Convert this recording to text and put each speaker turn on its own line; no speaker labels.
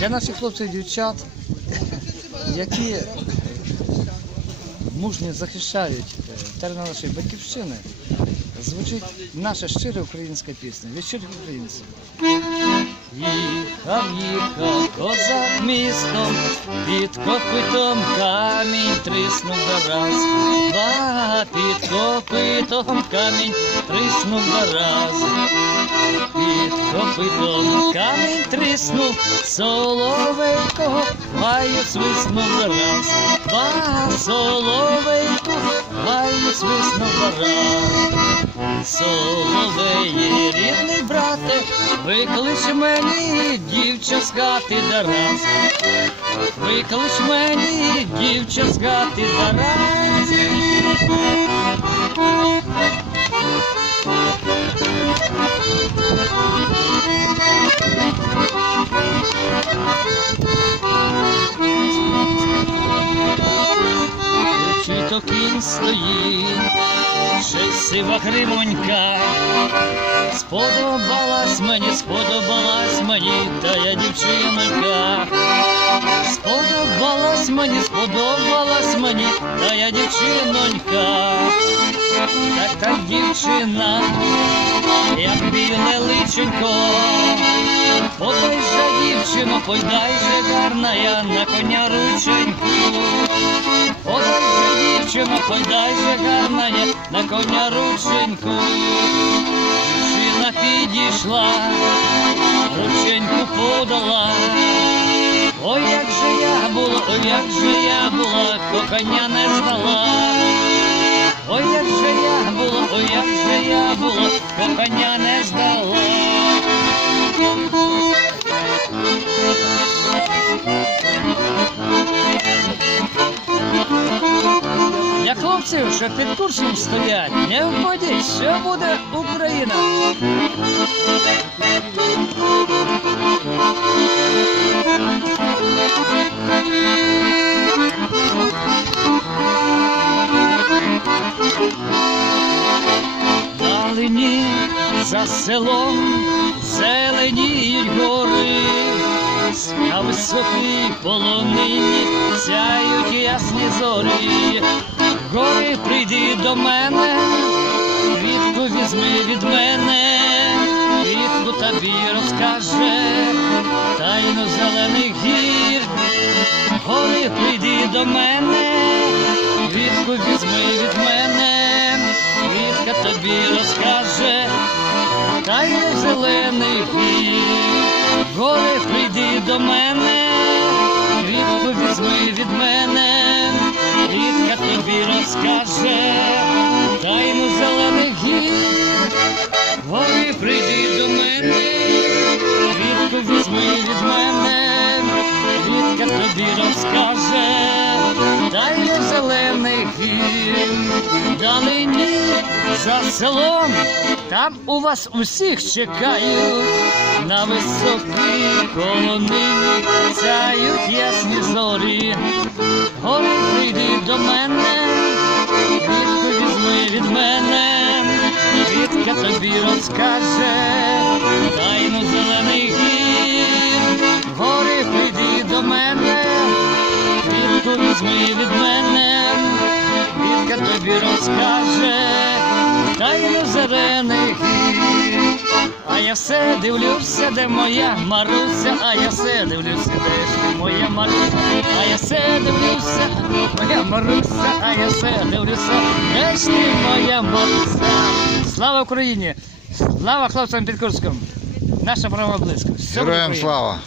Для наших хлопців і дівчат, які мужньо захищають е, терени нашої батьківщини, звучить наша щира українська пісня. Від щирих українців. Їхав, їхав козак містом, під копитом камінь тріснув раз, два під копитом камінь тріснув раз, під копитом камінь тріснув, соловейко, маю свиснув раз, два соловейко, маю свиснув раз. Соловеї, рідний брате, виклич мені дівча з хати дараз. Виклич мені дівча з хати дараз. То кінь стоїть, ще сива гримонька. Сподобалась мені, сподобалась мені тая дівчинонька. Сподобалась мені, сподобалась мені тая дівчинонька. Так та дівчина, як біле личенько. Подай же, гарна я на коня рученьку. Подай же, дівчино, подай же гарна я на коня рученьку. Дівчина підійшла, рученьку подала. Ой, як же я була, ой, як же я була, кохання не знала. Ой, як же я була, ой, як же я була, кохання хлопців, що під курсом стоять, не входіть, все буде Україна. Далині за селом зеленіють гори, на високій полонині сяють ясні зорі. Гори прийди до мене, квітку візьми від мене, квітку тобі розкаже, тайну зелених гір. Гори прийди до мене, квітку візьми від мене, квітка тобі розкаже, тайну зелених гір. Гори прийди до мене, квітку візьми від мене, розкаже, тайну зелених гір. Гори прийди до мене, квітку візьми від мене, квітка тобі розкаже, тайну зелених гір. Далині за селом, там у вас усіх чекають, на високій колонині сяють ясні зорі. Гори прийди до мене, розкаже, тайну зелених гір. Гори прийди до мене, квітку візьми від мене, квітка тобі розкаже, тайну зелених гір. А я все дивлюся, де моя Маруся, а я все дивлюся, де ж моя Маруся, а я все дивлюся, моя Маруся, а я все дивлюся, де ж ти моя Маруся. Слава Україні! Слава хлопцям підкурським. Наша права близько.
Героям
Україна.
слава!